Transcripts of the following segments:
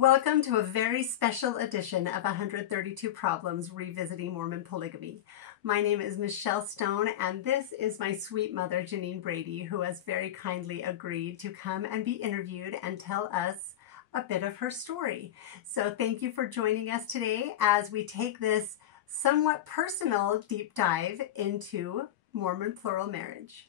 Welcome to a very special edition of 132 Problems Revisiting Mormon Polygamy. My name is Michelle Stone, and this is my sweet mother, Janeen Brady, who has very kindly agreed to come and be interviewed and tell us a bit of her story. So thank you for joining us today as we take this somewhat personal deep dive into Mormon plural marriage.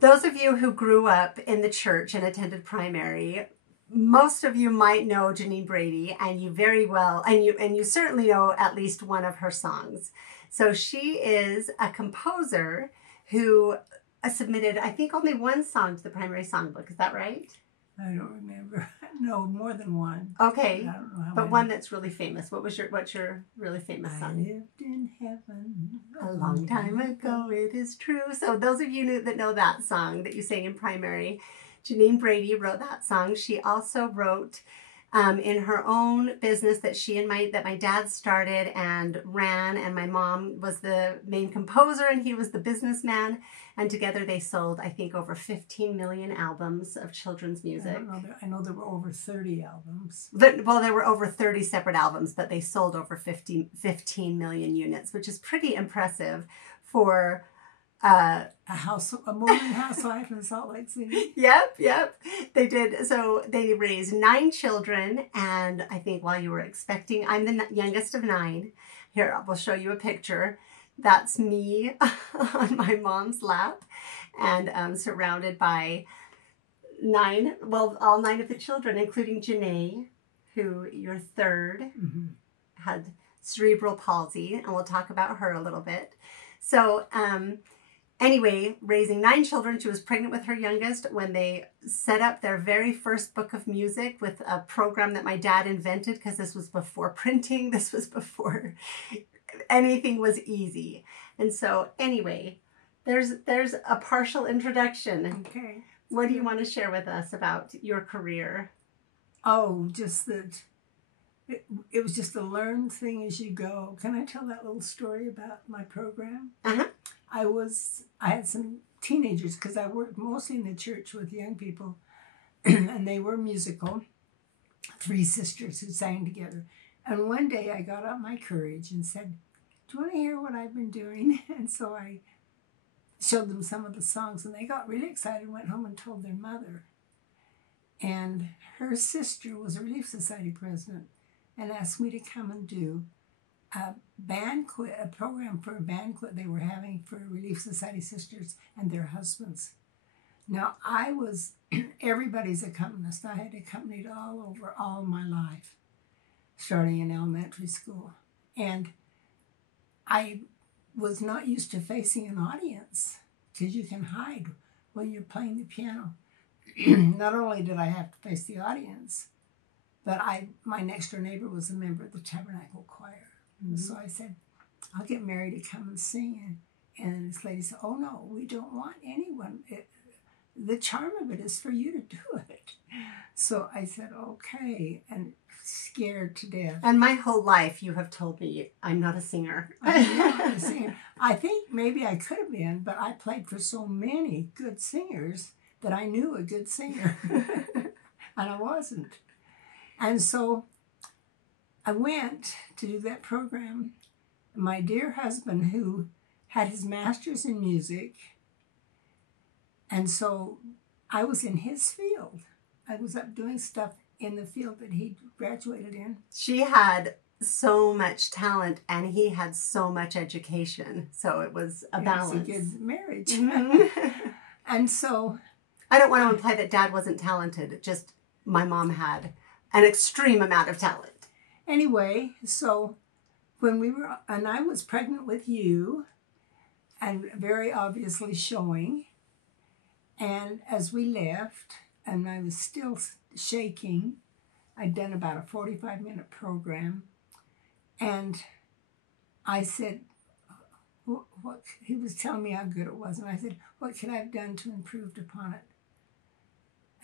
Those of you who grew up in the church and attended primary, most of you might know Janeen Brady, and you very well, and you certainly know at least one of her songs. So she is a composer who submitted, I think, only one song to the primary songbook. Is that right? I don't remember. No, more than one. Okay, I don't know how but many. one that's really famous. What's your really famous I song? lived in heaven A long time ago, it is true. So those of you that know that song that you sang in primary, Janeen Brady wrote that song. She also wrote in her own business that that my dad started and ran, and my mom was the main composer and he was the businessman, and together they sold, I think, over 15 million albums of children's music. I know there were over 30 albums. Well, there were over 30 separate albums, but they sold over 15 million units, which is pretty impressive for A Mormon housewife in Salt Lake City. Yep. They did. So they raised 9 children. And I think while you were expecting, I'm the youngest of 9. Here, we'll show you a picture. That's me on my mom's lap and surrounded by all 9 of the children, including Janae, who your third had cerebral palsy. And we'll talk about her a little bit. So, anyway, raising 9 children, she was pregnant with her youngest when they set up their very first book of music with a program that my dad invented, because this was before printing. This was before anything was easy. And so anyway, there's a partial introduction. Okay. What do you want to share with us about your career? Oh, just that it was just a learned thing as you go. Can I tell that little story about my program? Uh-huh. I had some teenagers, because I worked mostly in the church with young people, and they were musical, 3 sisters who sang together. And one day I got up my courage and said, "Do you want to hear what I've been doing?" And so I showed them some of the songs, and they got really excited and went home and told their mother. And her sister was a Relief Society president and asked me to come and do a program for a banquet they were having for Relief Society sisters and their husbands. Now, I was everybody's accompanist. I had accompanied all my life, starting in elementary school. And I was not used to facing an audience, because you can hide when you're playing the piano. Not only did I have to face the audience, but my next door neighbor was a member of the Tabernacle Choir. So I said, "I'll get Mary to come and sing." And this lady said, "Oh, no, we don't want anyone. The charm of it is for you to do it." So I said, "Okay," and scared to death. And my whole life you have told me I'm not a singer. I'm not a singer. I think maybe I could have been, but I played for so many good singers that I knew a good singer. And I wasn't. And so I went to do that program. My dear husband, who had his master's in music, and so I was in his field. I was up doing stuff in the field that he graduated in. She had so much talent and he had so much education. So it was a balance. It was a good marriage. And so I don't want to imply that Dad wasn't talented. Just my mom had an extreme amount of talent. Anyway, so and I was pregnant with you, and very obviously showing. And as we left, and I was still shaking, I'd done about a 45-minute program, and I said, what he was telling me how good it was, and I said, "What could I have done to improve upon it?"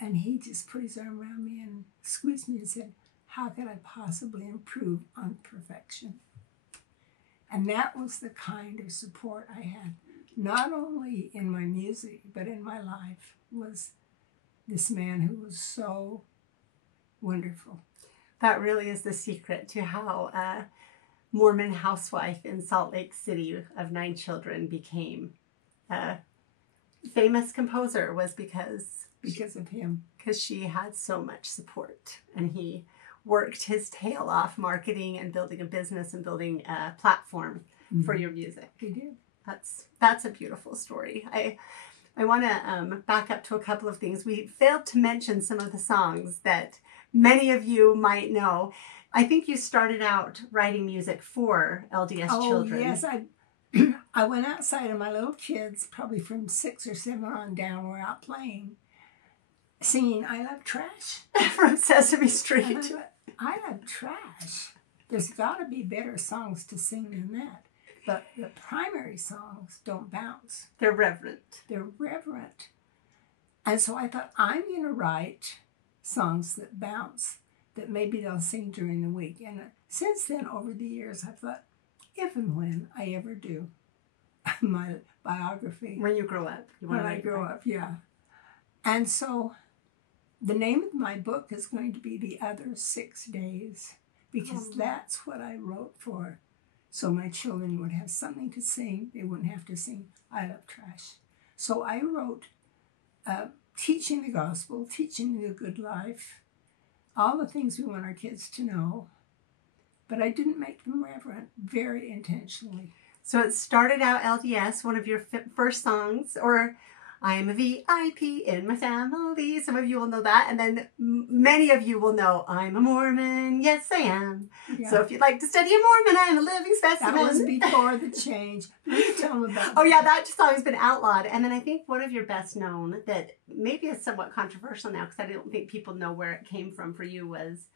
And he just put his arm around me and squeezed me and said, "How could I possibly improve on perfection?" And that was the kind of support I had. not only in my music, but in my life, was this man who was so wonderful. That really is the secret to how a Mormon housewife in Salt Lake City of 9 children became a famous composer, was because of him. Because she had so much support, and he worked his tail off marketing and building a business and building a platform for your music. He did. That's a beautiful story. I want to back up to a couple of things. We failed to mention some of the songs that many of you might know. I think you started out writing music for LDS children. Yes, I went outside, and my little kids, probably from 6 or 7 on down, were out playing, singing "I Love Trash" from Sesame Street. I love trash. There's got to be better songs to sing than that. But the primary songs don't bounce. They're reverent. They're reverent. And so I thought, I'm going to write songs that bounce, that maybe they'll sing during the week. And since then, over the years, I've thought, if and when I ever do my biography. When you grow up. When I grow up, yeah. And so the name of my book is going to be The Other 6 Days, because that's what I wrote for. So my children would have something to sing. They wouldn't have to sing "I Love Trash." So I wrote teaching the gospel, teaching the good life, all the things we want our kids to know. But I didn't make them reverent, very intentionally. So it started out LDS, one of your first songs, or "I'm a VIP in my family." Some of you will know that. And then many of you will know "I'm a Mormon, yes I am." Yeah. So if you'd like to study a Mormon, I'm a living specimen. That was before the change. Let me tell them about Oh yeah, that song has been outlawed. And then I think one of your best known that maybe is somewhat controversial now, because I don't think people know where it came from for you, was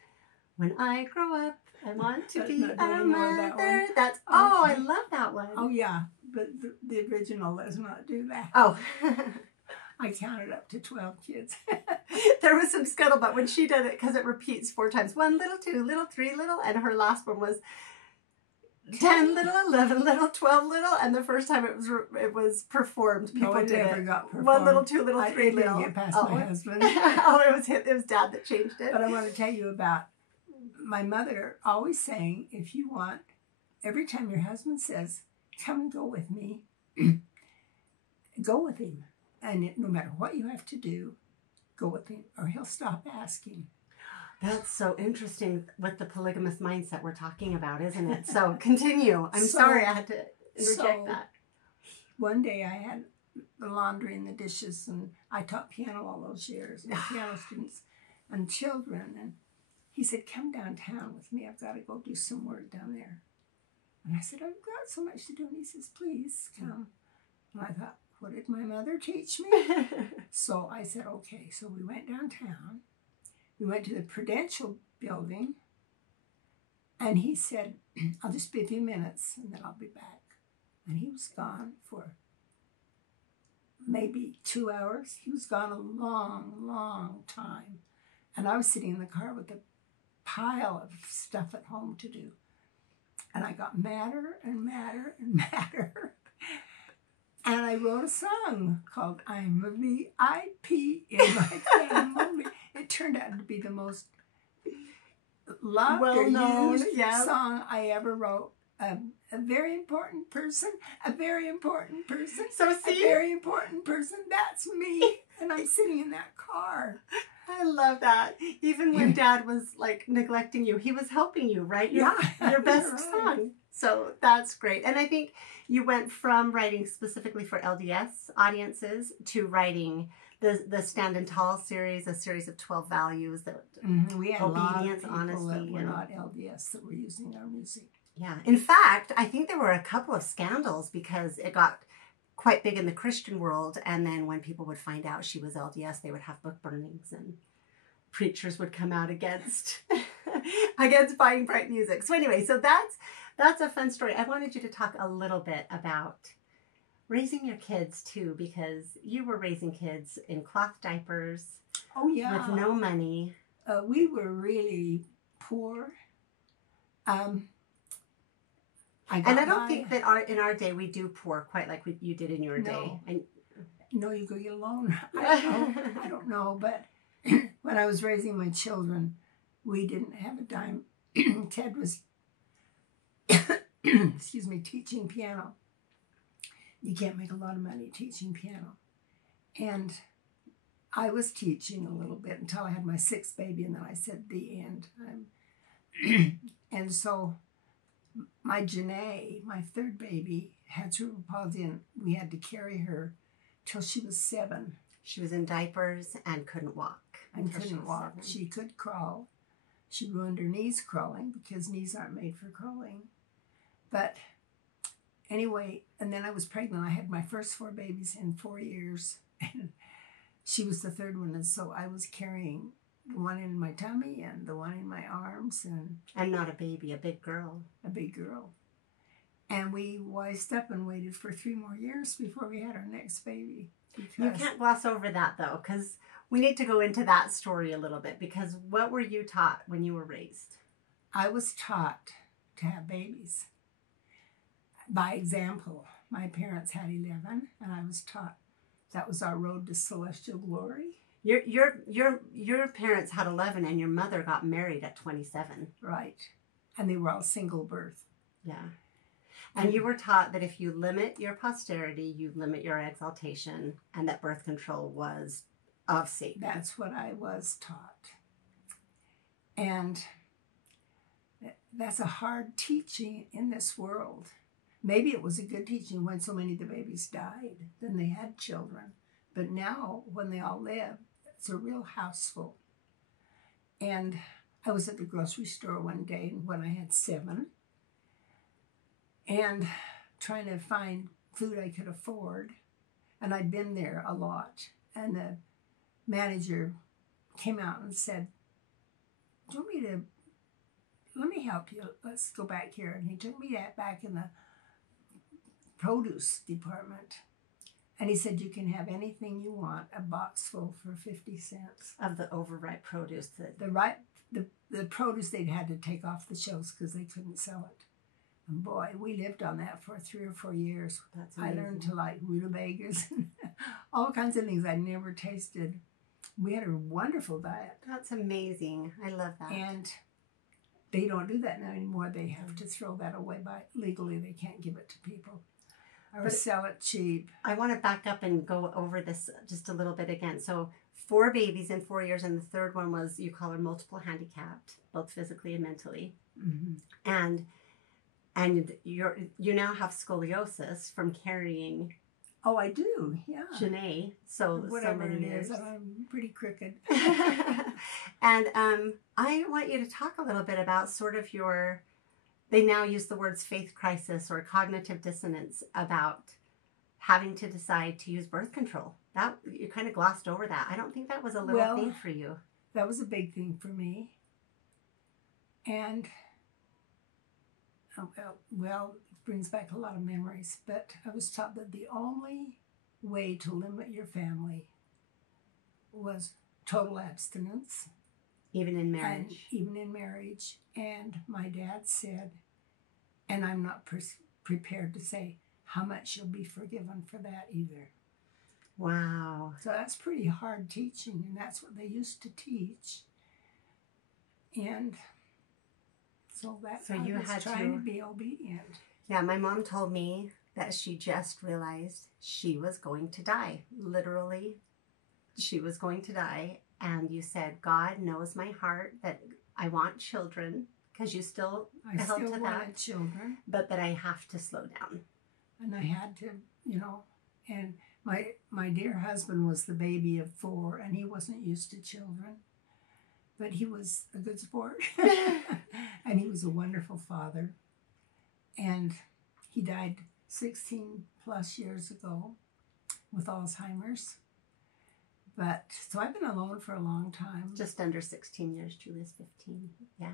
"When I Grow Up, I Want to Be a Mother." That's I love that one. Oh yeah, but the original does not do that. Oh. I counted up to 12 kids. There was some scuttlebutt when she did it, because it repeats 4 times. 1 little, 2 little, 3 little, and her last one was 10 little, 11 little, 12 little, and the first time it was performed, people did it. Got performed. 1 little, 2 little, 3 little. I didn't get past my husband. It was Dad that changed it. But I want to tell you about my mother always saying, if you want, every time your husband says, "Come and go with me," go with him. And no matter what you have to do, go with him, or he'll stop asking. That's so interesting with the polygamous mindset we're talking about, isn't it? So continue. I'm sorry I had to interject that. One day I had the laundry and the dishes, and I taught piano all those years, and piano students and children. And he said, "Come downtown with me. I've got to go do some work down there." And I said, "I've got so much to do." And he says, "Please come." And I thought, what did my mother teach me? So I said, okay. So we went downtown. We went to the Prudential building. And he said, "I'll just be a few minutes and then I'll be back." And he was gone for maybe 2 hours. He was gone a long, long time. And I was sitting in the car with a pile of stuff at home to do. And I got madder and madder and madder. And I wrote a song called "I'm a VIP in my family." It turned out to be the most loved or used song I ever wrote. A very important person, a very important person, a very important person. That's me. And I'm sitting in that car. I love that. Even when Dad was like neglecting you, he was helping you, right? Your best song. So that's great. And I think you went from writing specifically for LDS audiences to writing the Stand and Tall series, a series of 12 values that we had obedience, a lot of honesty. that were not LDS that were using our music. Yeah. In fact, I think there were a couple of scandals because it got quite big in the Christian world. And then when people would find out she was LDS, they would have book burnings and preachers would come out against buying bright music. So anyway, so that's a fun story. I wanted you to talk a little bit about raising your kids too, because you were raising kids in cloth diapers. Oh yeah. With no money. We were really poor. And I don't think that in our day we do pour quite like you did in your day. And no, you go get a loan. I don't know. But when I was raising my children, we didn't have a dime. Ted was, excuse me, teaching piano. You can't make a lot of money teaching piano. And I was teaching a little bit until I had my sixth baby, and then I said, the end. And so my Janae, my third baby, had cerebral palsy, and we had to carry her till she was 7. She was in diapers and couldn't walk. And couldn't walk. 7. She could crawl. She ruined her knees crawling because knees aren't made for crawling. But anyway, and then I was pregnant. I had my first 4 babies in 4 years. And she was the third one. And so I was carrying the one in my tummy and the one in my arms. And not a baby, a big girl. A big girl. And we wised up and waited for 3 more years before we had our next baby. You can't gloss over that, though, because we need to go into that story a little bit. Because what were you taught when you were raised? I was taught to have babies. By example, my parents had 11, and I was taught that was our road to celestial glory. Your parents had 11, and your mother got married at 27. Right. And they were all single birth. Yeah. And you were taught that if you limit your posterity, you limit your exaltation, and that birth control was of Satan. That's what I was taught. And that's a hard teaching in this world. Maybe it was a good teaching when so many of the babies died, then they had children. But now, when they all live, it's a real house full. And I was at the grocery store one day when I had 7, and trying to find food I could afford. And I'd been there a lot. And the manager came out and said, let me help you. Let's go back here. And he took me back in the produce department. And he said, you can have anything you want, a box full for 50 cents. Of the overripe produce. The produce they'd had to take off the shelves because they couldn't sell it. And boy, we lived on that for 3 or 4 years. That's amazing. I learned to like rutabagas and all kinds of things I'd never tasted. We had a wonderful diet. That's amazing. I love that. And they don't do that now anymore. They have to throw that away legally. They can't give it to people or sell it cheap. I want to back up and go over this just a little bit again. So 4 babies in 4 years, and the third one was, you call her multiple handicapped, both physically and mentally. Mm-hmm. And you now have scoliosis from carrying. Oh, I do, yeah. Janae, so whatever many it years. is, I'm pretty crooked. And I want you to talk a little bit about sort of they now use the words faith crisis or cognitive dissonance about having to decide to use birth control. That you kind of glossed over that. I don't think that was a little thing for you. That was a big thing for me. And well, it brings back a lot of memories, but I was taught that the only way to limit your family was total abstinence. Even in marriage. Even in marriage. And my dad said, and I'm not prepared to say how much you'll be forgiven for that either. Wow. So that's pretty hard teaching, and that's what they used to teach. And so you had trying to be obedient. Yeah, my mom told me that she just realized she was going to die. Literally, she was going to die. And you said, God knows my heart that I want children, because you still held to that. Children. But that I have to slow down. And I had to, and my dear husband was the baby of 4, and he wasn't used to children. But he was a good sport. And he was a wonderful father. And he died 16 plus years ago with Alzheimer's. But so I've been alone for a long time. Just under 16 years. Julie's 15. Yeah.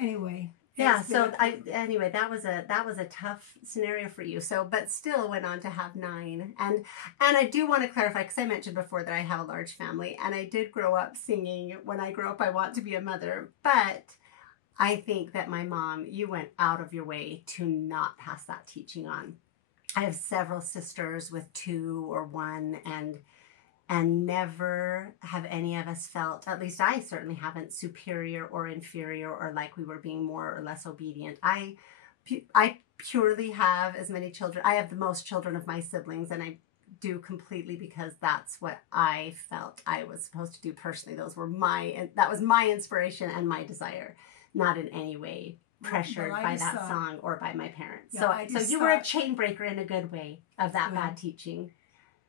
Anyway. Yeah. So that was a tough scenario for you. So, but still went on to have 9. And I do want to clarify, because I mentioned before that I have a large family, and I did grow up singing, when I grow up, I want to be a mother. But I think that my mom, you went out of your way to not pass that teaching on. I have several sisters with 2 or 1, and never have any of us felt, at least I certainly haven't, superior or inferior or like we were being more or less obedient. I purely have as many children. I have the most children of my siblings, and I do completely because that's what I felt I was supposed to do personally. That was my inspiration and my desire, not in any way pressured by that song or by my parents. Yeah, so you were a chain breaker in a good way of that bad teaching.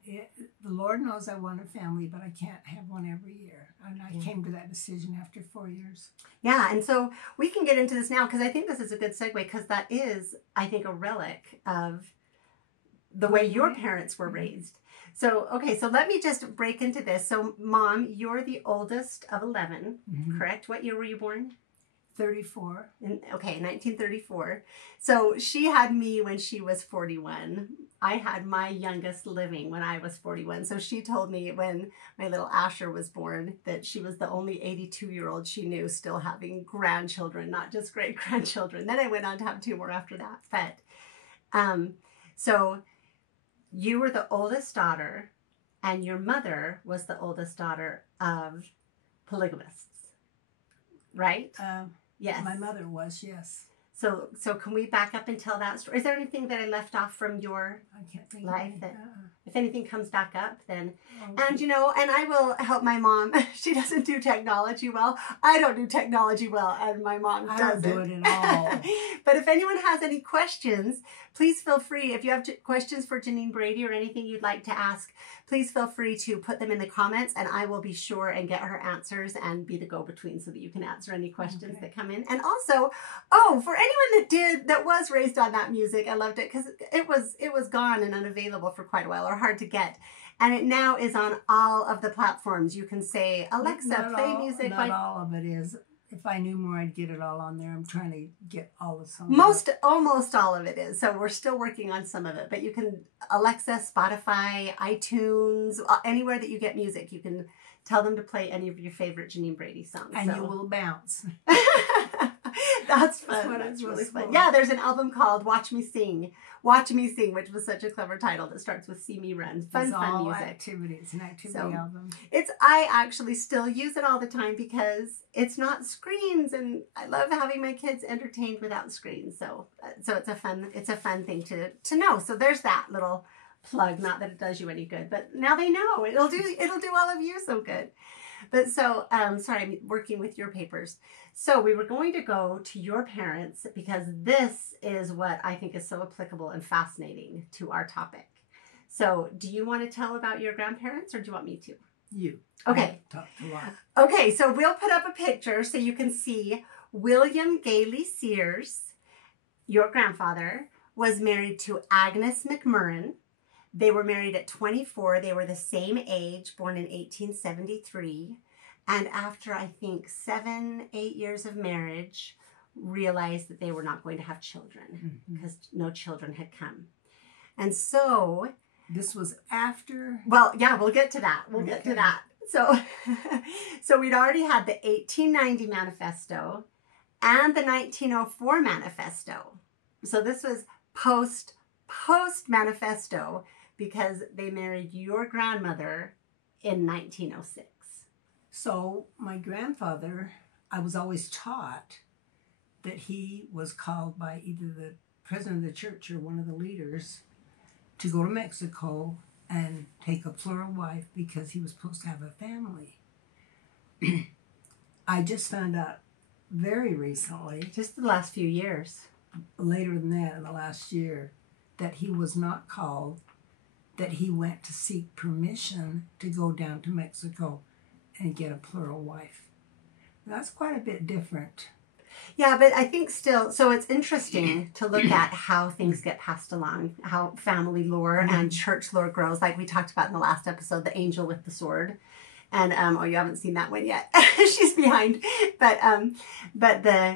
The Lord knows I want a family, but I can't have one every year. And I came to that decision after 4 years. Yeah, and so we can get into this now because I think this is a good segue because that is, I think, a relic of the way your parents were raised. So, okay, so let me just break into this. So, Mom, you're the oldest of 11, correct? What year were you born? 34. Okay, 1934. So she had me when she was 41. I had my youngest living when I was 41. So she told me when my little Asher was born that she was the only 82-year-old she knew still having grandchildren, not just great-grandchildren. Then I went on to have 2 more after that. But so you were the oldest daughter, and your mother was the oldest daughter of polygamists, right? Yes. My mother was, yes. So can we back up and tell that story? Is there anything that I left off from your life that if anything comes back up, then, and and I will help my mom. She doesn't do technology well. I don't do technology well, and my mom doesn't. I don't do it at all. But if anyone has any questions, please feel free. If you have questions for Janeen Brady or anything you'd like to ask, please feel free to put them in the comments, and I will be sure and get her answers and be the go-between so that you can answer any questions that come in. And also, for anyone that was raised on that music, I loved it because it was gone and unavailable for quite a while or hard to get. And it now is on all of the platforms. You can say, Alexa, play music. Not all of it is. If I knew more, I'd get it all on there. I'm trying to get all the songs. Almost all of it is. So we're still working on some of it. But you can, Alexa, Spotify, iTunes, anywhere that you get music, you can tell them to play any of your favorite Janeen Brady songs. And you will bounce. That's fun. That's really fun. Yeah, there's an album called Watch Me Sing. Watch Me Sing, which was such a clever title that starts with See Me Run. Fun music. Activity. It's an activity album. I actually still use it all the time because it's not screens, and I love having my kids entertained without screens. So it's a fun thing to know. So there's that little plug. Not that it does you any good, but now they know it'll do all of you so good. But so sorry, I'm working with your papers. So we were going to go to your parents because this is what I think is so applicable and fascinating to our topic. So do you want to tell about your grandparents, or do you want me to? You. Okay. I talked a lot. Okay, so we'll put up a picture so you can see William Gailey Sears, your grandfather, was married to Agnes McMurrin. They were married at 24. They were the same age, born in 1873. And after, I think, 7-8 years of marriage, realized that they were not going to have children because no children had come. And so... This was after... Well, yeah, we'll get to that. We'll get to that. So we'd already had the 1890 manifesto and the 1904 manifesto. So this was post manifesto because they married your grandmother in 1906. So my grandfather, I was always taught that he was called by either the president of the church or one of the leaders to go to Mexico and take a plural wife because he was supposed to have a family. I just found out very recently, just the last few years, later than that, in the last year, that he was not called, that he went to seek permission to go down to Mexico and get a plural wife. That's quite a bit different. Yeah, but I think still, so it's interesting to look at how things get passed along, how family lore and church lore grows. Like we talked about in the last episode, the angel with the sword. And, you haven't seen that one yet. She's behind. But the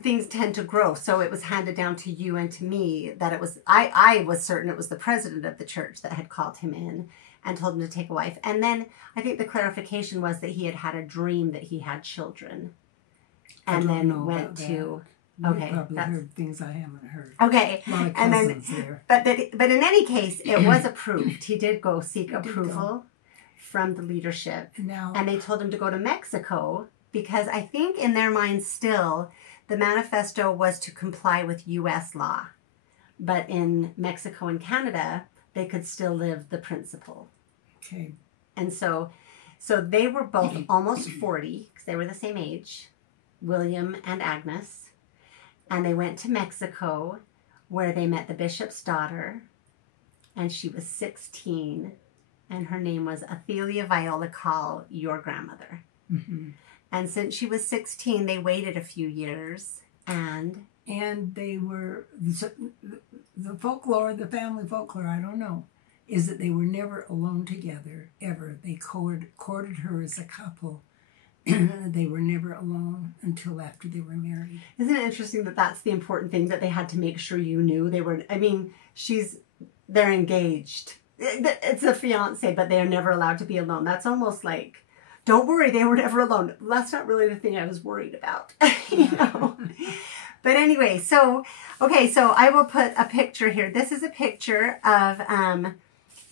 things tend to grow. So it was handed down to you and to me that it was, I was certain it was the president of the church that had called him in and told him to take a wife. And then I think the clarification was that he had had a dream that he had children. and then went to. Okay, you probably heard things I haven't heard. Okay, A lot of and cousins then, there. but in any case, it was approved. He did go seek approval from the leadership, and they told him to go to Mexico because I think in their minds still, the manifesto was to comply with U.S. law, but in Mexico and Canada, they could still live the principle. Okay, and so they were both almost 40 because they were the same age, William and Agnes. And they went to Mexico where they met the bishop's daughter, and she was 16, and her name was Athelia Viola Call, your grandmother. Mm-hmm. And since she was 16, they waited a few years, and they were, the folklore, the family folklore, I don't know, is that they were never alone together, ever. They courted her as a couple. They were never alone until after they were married. Isn't it interesting that that's the important thing, that they had to make sure you knew they were, I mean, they're engaged. It's a fiance, but they are never allowed to be alone. That's almost like, don't worry, they were never alone. Well, that's not really the thing I was worried about, you know. But anyway, so I will put a picture here. This is a picture of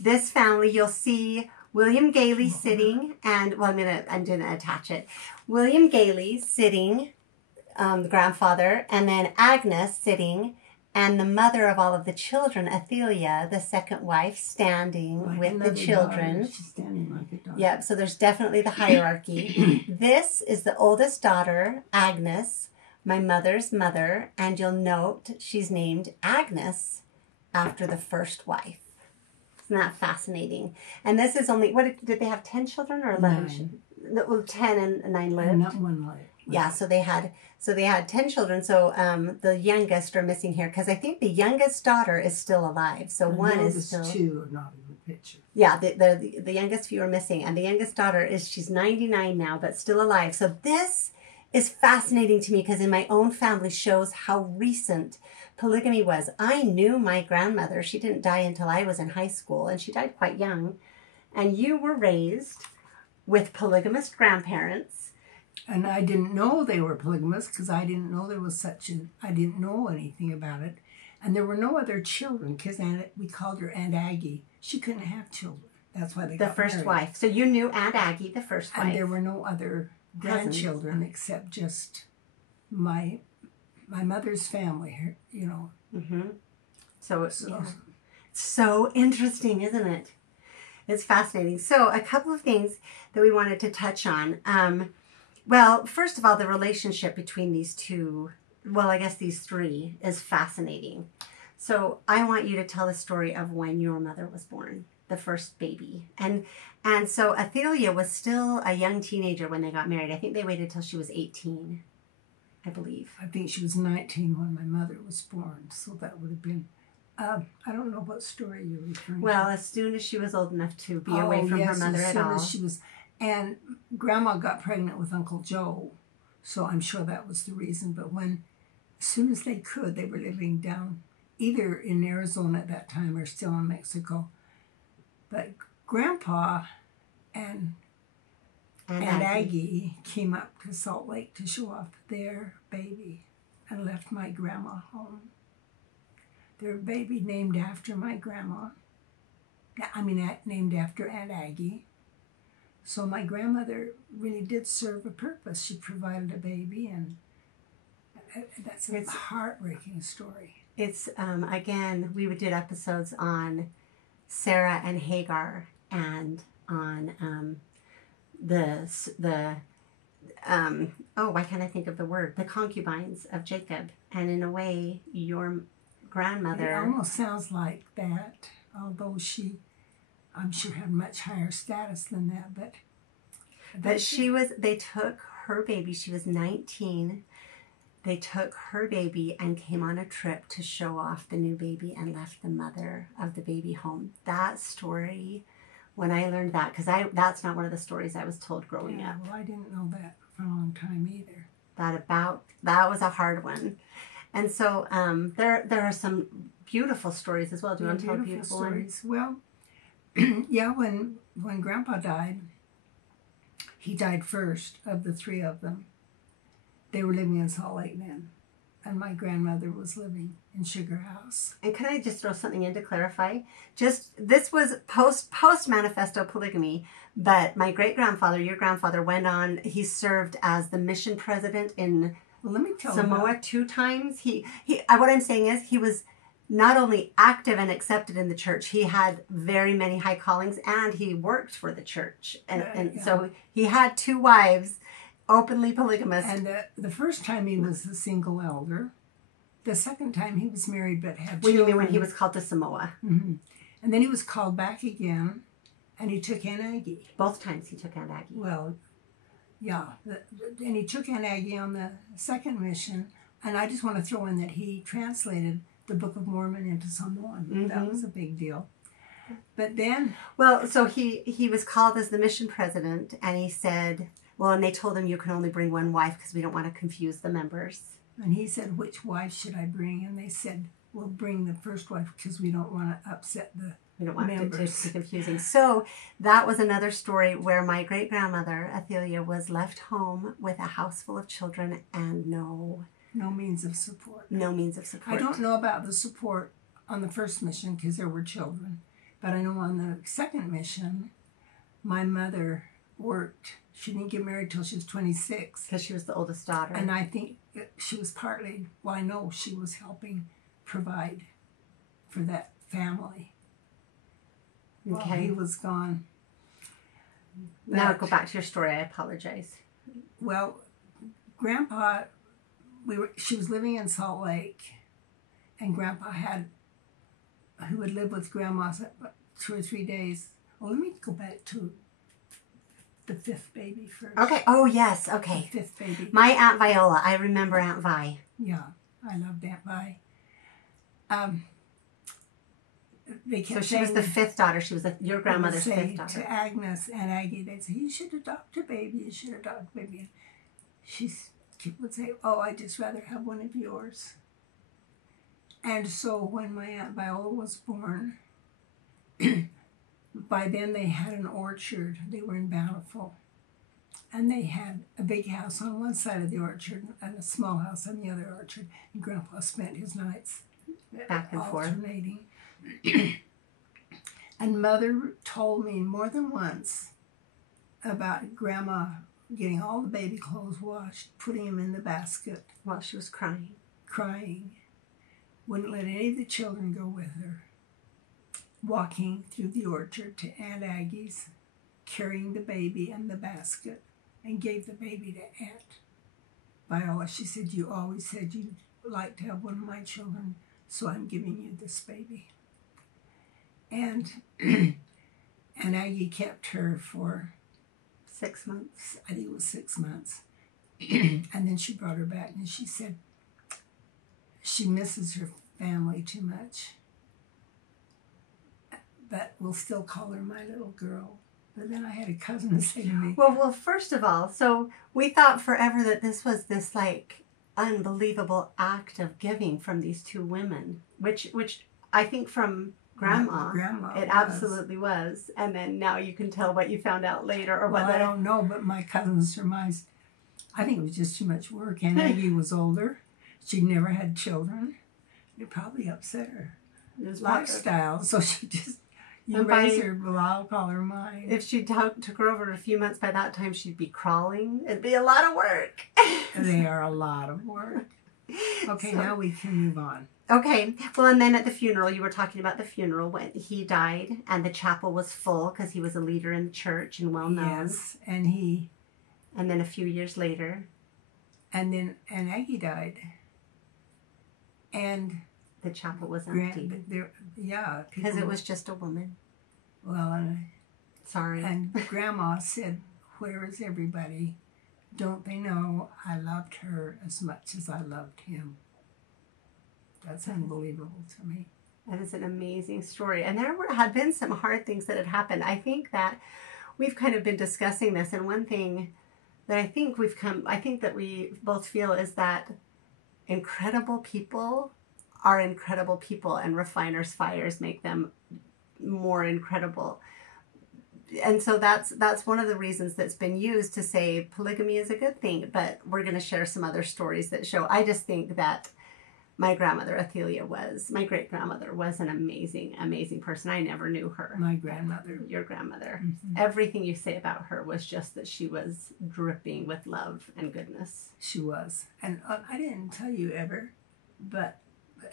this family. You'll see William Gailey sitting, and well, I'm gonna attach it. William Gailey sitting, the grandfather, and then Agnes sitting, and the mother of all of the children, Athelia, the second wife, standing like with the children. She's standing like a daughter. Yep. So there's definitely the hierarchy. This is the oldest daughter, Agnes, my mother's mother, and you'll note she's named Agnes after the first wife. Isn't that fascinating? And this is only, did they have 10 children or 11? 9. Well, 10 and 9 lived. And not one lived. Yeah, so they had 10 children. So the youngest are missing here because I think the youngest daughter is still alive. So one is still. Two are not in the picture. Yeah, the youngest few are missing, and the youngest daughter she's 99 now, but still alive. So this is fascinating to me because in my own family shows how recent polygamy was. I knew my grandmother. She didn't die until I was in high school, and she died quite young. And you were raised with polygamist grandparents. And I didn't know they were polygamous because I didn't know there was I didn't know anything about it. And there were no other children because we called her Aunt Aggie. She couldn't have children. That's why they got married. The first wife. So you knew Aunt Aggie, the first wife. And there were no other grandchildren except just my mother's family, you know. Mm-hmm. So interesting, isn't it? It's fascinating. So a couple of things that we wanted to touch on. Well, first of all, the relationship between these two, well, I guess these three, is fascinating. So I want you to tell the story of when your mother was born, the first baby. And so Athelia was still a young teenager when they got married. I think they waited till she was 18, I believe. I think she was 19 when my mother was born, so that would have been, I don't know what story you're referring to. Well, as soon as she was old enough to be away from her mother at all. As she was, and Grandma got pregnant with Uncle Joe, so I'm sure that was the reason. But as soon as they could, they were living down either in Arizona at that time or still in Mexico. But Grandpa and Aggie came up to Salt Lake to show off their baby and left my grandma home. Their baby named after my grandma. Named after Aunt Aggie. So my grandmother really did serve a purpose. She provided a baby, and that's a heartbreaking story. It's, again, we did episodes on Sarah and Hagar and on why can't I think of the word? The concubines of Jacob. And in a way, your grandmother... It almost sounds like that, although she, I'm sure, had much higher status than that. But they took her baby, she was 19. They took her baby and came on a trip to show off the new baby and left the mother of the baby home. That story, when I learned that, because that's not one of the stories I was told growing up. Well, I didn't know that for a long time either. That was a hard one. And so there are some beautiful stories as well. Do you want to tell beautiful stories? Well, yeah, when Grandpa died, he died first of the three of them. They were living in Salt Lake then. And my grandmother was living in Sugar House. And can I just throw something in to clarify? This was post manifesto polygamy, but my great grandfather, your grandfather, went on. He served as the mission president in Samoa 2 times. What I'm saying is he was not only active and accepted in the church, he had very many high callings, and he worked for the church. So he had 2 wives, openly polygamous. And the first time he was a single elder. The second time he was married but had children. What do you mean when he was called to Samoa? Mm-hmm. And then he was called back again, and he took Aunt Aggie. Both times he took Aunt Aggie. Well, yeah. And he took Aunt Aggie on the second mission, and I just want to throw in that he translated the Book of Mormon into Samoan. Mm-hmm. That was a big deal. But then... Well, so he was called as the mission president, and he said... Well, and they told him you can only bring 1 wife because we don't want to confuse the members. And he said, which wife should I bring? And they said, we'll bring the first wife because we don't want to upset the We don't want members. it to be confusing. So that was another story where my great-grandmother, Athelia, was left home with a house full of children and no means of support. No means of support. I don't know about the support on the first mission because there were children. But I know on the second mission, my mother worked. She didn't get married till she was 26. Because she was the oldest daughter. And I think she was partly, well, I know she was helping provide for that family. Okay. While he was gone. Now go back to your story. I apologize. Well, Grandpa, she was living in Salt Lake, and Grandpa who would live with Grandma 2 or 3 days. Well, let me go back to the 5th baby first. Okay. Oh, yes. Okay. The 5th baby. My Aunt Viola. I remember Aunt Vi. Yeah, I loved Aunt Vi. They kept so she was the 5th daughter. She was your grandmother's 5th daughter. To Agnes and Aggie, they'd say, you should adopt a baby. You should adopt a baby. She would say, oh, I'd just rather have one of yours. And so when my Aunt Viola was born, by then they had an orchard. They were in Bountiful. And they had a big house on one side of the orchard and a small house on the other orchard. And Grandpa spent his nights back and alternating. And Mother told me more than once about Grandma getting all the baby clothes washed, putting them in the basket. While she was crying. Crying. Wouldn't let any of the children go with her. Walking through the orchard to Aunt Aggie's, carrying the baby in the basket, and gave the baby to Aunt Viola. She said, you always said you'd like to have one of my children, so I'm giving you this baby. And Aunt Aggie kept her for 6 months. I think it was 6 months. And then she brought her back, and she said she misses her family too much. But we'll still call her my little girl. But then I had a cousin say to me... Well, first of all, so we thought forever that this was this, like, unbelievable act of giving from these 2 women, which I think from Grandma it absolutely was. And then now you can tell what you found out later. Or I don't know, but my cousin surmised, I think it was just too much work. And Aggie was older. She'd never had children. It probably upset her lifestyle. So she just... You raise her, well, I'll call her mine. If she took her over a few months, by that time she'd be crawling. It'd be a lot of work. They are a lot of work. Okay, so, now we can move on. Okay. Well, and then at the funeral, you were talking about the funeral when he died, and the chapel was full because he was a leader in the church and well known. Yes, and then a few years later. And Aggie died. And... the chapel was empty. Because it was just a woman. Well, sorry. And Grandma said, where is everybody? Don't they know I loved her as much as I loved him? That's unbelievable to me. That is an amazing story. And there had been some hard things that had happened. I think that we've kind of been discussing this. And one thing that I think that we both feel is that incredible people are incredible people, and refiners' fires make them more incredible. and so that's one of the reasons that's been used to say polygamy is a good thing. But we're going to share some other stories that show. I just think that my grandmother Athelia my great grandmother was an amazing person. I never knew her. My grandmother. Your grandmother. Mm-hmm. Everything you say about her was just that she was dripping with love and goodness. She was. And I didn't tell you ever, but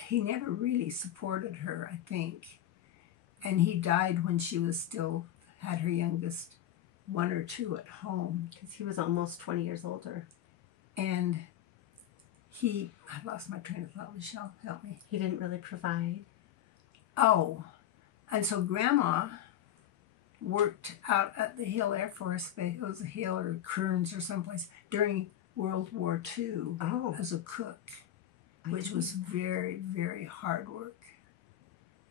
he never really supported her, I think. And he died when she was still had her youngest 1 or 2 at home. Because he was almost 20 years older. And I lost my train of thought. Michelle, help me. He didn't really provide. Oh, and so Grandma worked out at the Hill Air Force Base. It was a Hill or Kearns or someplace during World War II as a cook, which was very, very hard work.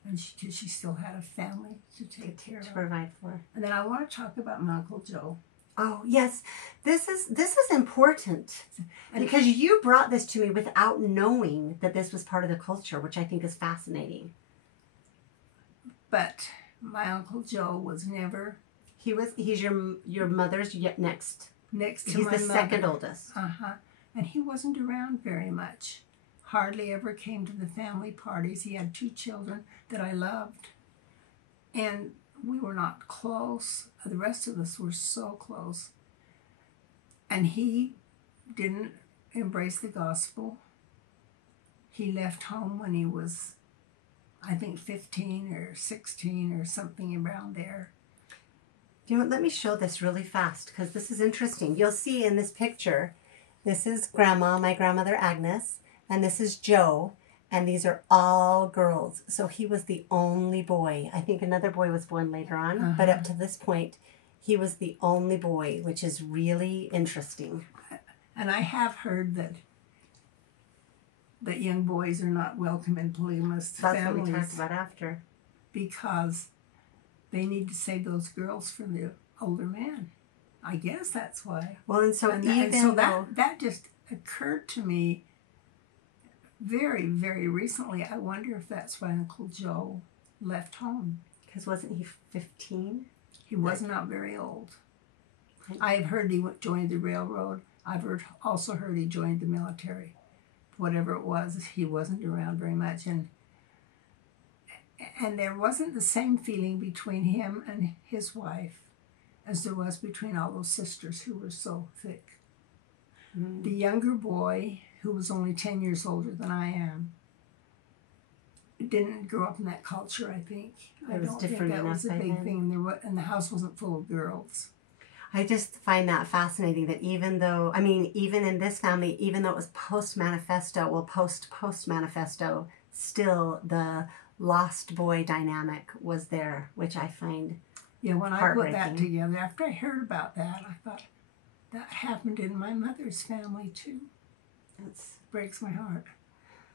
And because she still had a family to take care of. To provide for. And then I want to talk about my Uncle Joe. Oh, yes. This is important because you brought this to me without knowing that this was part of the culture, which I think is fascinating. But my Uncle Joe was never... He's your mother's next to my mother. He's the second oldest. Uh-huh. And he wasn't around very much. Hardly ever came to the family parties. He had 2 children that I loved. And we were not close. The rest of us were so close. And he didn't embrace the gospel. He left home when he was, I think, 15 or 16 or something around there. You know what? Let me show this really fast because this is interesting. You'll see in this picture, this is Grandma, my grandmother Agnes, and this is Joe. And these are all girls. So he was the only boy. I think another boy was born later on. But up to this point, he was the only boy, which is really interesting. And I have heard that young boys are not welcome in polygamous families. That's what we talked about after. Because they need to save those girls from the older man. I guess that's why. Well, and so that just occurred to me very, very recently. I wonder if that's why Uncle Joe left home. Because wasn't he 15? He was not very old. I've heard he joined the railroad. I've also heard he joined the military. Whatever it was, he wasn't around very much. And there wasn't the same feeling between him and his wife as there was between all those sisters who were so thick. Mm. The younger boy, who was only 10 years older than I am, didn't grow up in that culture, I think. I don't think that was a big thing. And the house wasn't full of girls. I just find that fascinating that even in this family, even though it was post-manifesto, still the lost boy dynamic was there, which I find when I put that together, after I heard about that, I thought, that happened in my mother's family too. It breaks my heart.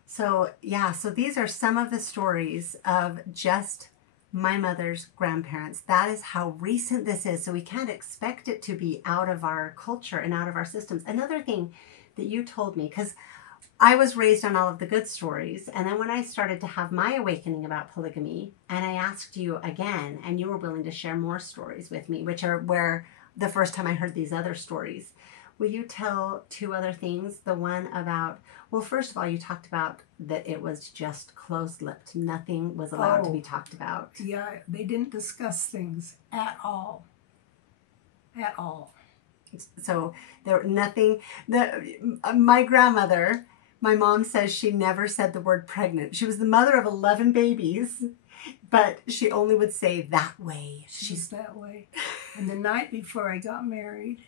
So these are some of the stories of just my mother's grandparents. That is how recent this is. So we can't expect it to be out of our culture and out of our systems. Another thing that you told me, because I was raised on all of the good stories, and then when I started to have my awakening about polygamy, and I asked you again, and you were willing to share more stories with me, which are where the first time I heard these other stories. Will you tell 2 other things? The one about, well, first of all, you talked about that it was just closed-lipped. Nothing was allowed to be talked about. Yeah, they didn't discuss things at all. At all. So there was nothing. My grandmother, my mom says she never said the word pregnant. She was the mother of 11 babies, but she only would say that way. She's that way. And the night before I got married,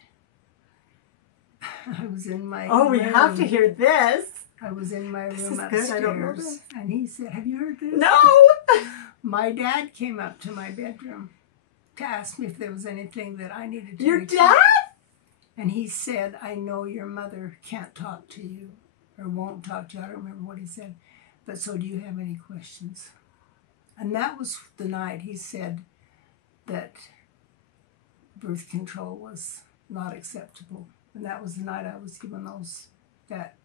I was in my room. We have to hear this. I was in my room upstairs. I don't know this. And he said, have you heard this? No! My dad came up to my bedroom to ask me if there was anything that I needed to Your dad? And he said, I know your mother can't talk to you or won't talk to you. I don't remember what he said. But so do you have any questions? And that was the night he said that birth control was not acceptable. And that was the night I was given that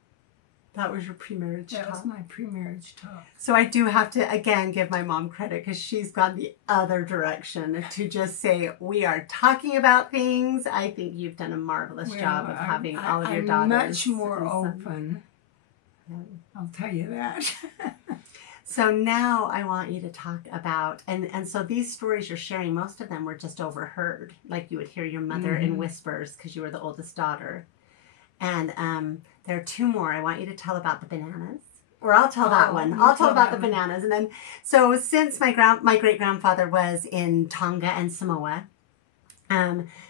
That was your pre-marriage talk? That was my pre-marriage talk. So I do have to, again, give my mom credit because she's gone the other direction to just say, we are talking about things. I think you've done a marvelous job of having all of your daughters. I'm much more open. I'll tell you that. So now I want you to talk about, and so these stories you're sharing, most of them were just overheard. Like you would hear your mother in whispers because you were the oldest daughter. And there are two more. I want you to tell about the bananas. Or I'll tell that one. I'll tell about the bananas. And then, so since my great-grandfather was in Tonga and Samoa,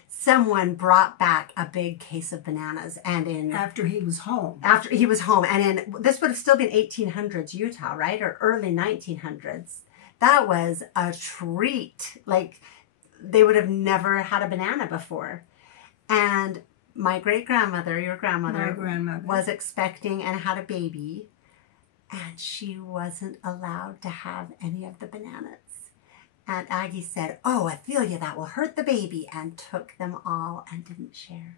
someone brought back a big case of bananas. And after he was home. After he was home. And this would have still been 1800s Utah, right? Or early 1900s. That was a treat. Like, they would have never had a banana before. And my great-grandmother, your grandmother, was expecting and had a baby, and she wasn't allowed to have any of the bananas. And Aggie said, "Oh, Ophelia, that will hurt the baby," and took them all and didn't share.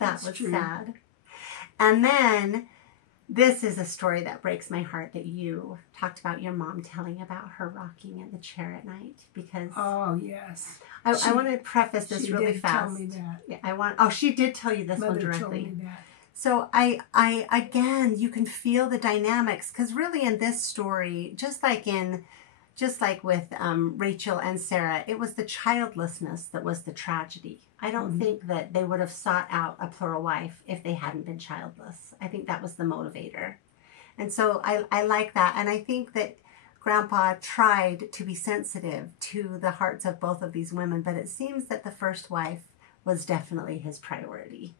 That was sad. And then this is a story that breaks my heart that you talked about your mom telling about her rocking in the chair at night, because yes, I want to preface this really fast. She did tell me that. Yeah, she did tell you this one directly. Told me that. So I again, you can feel the dynamics, because really in this story, just like with Rachel and Sarah, it was the childlessness that was the tragedy. I don't think that they would have sought out a plural wife if they hadn't been childless. I think that was the motivator. And so I like that. And I think that Grandpa tried to be sensitive to the hearts of both of these women, but it seems that the first wife was definitely his priority.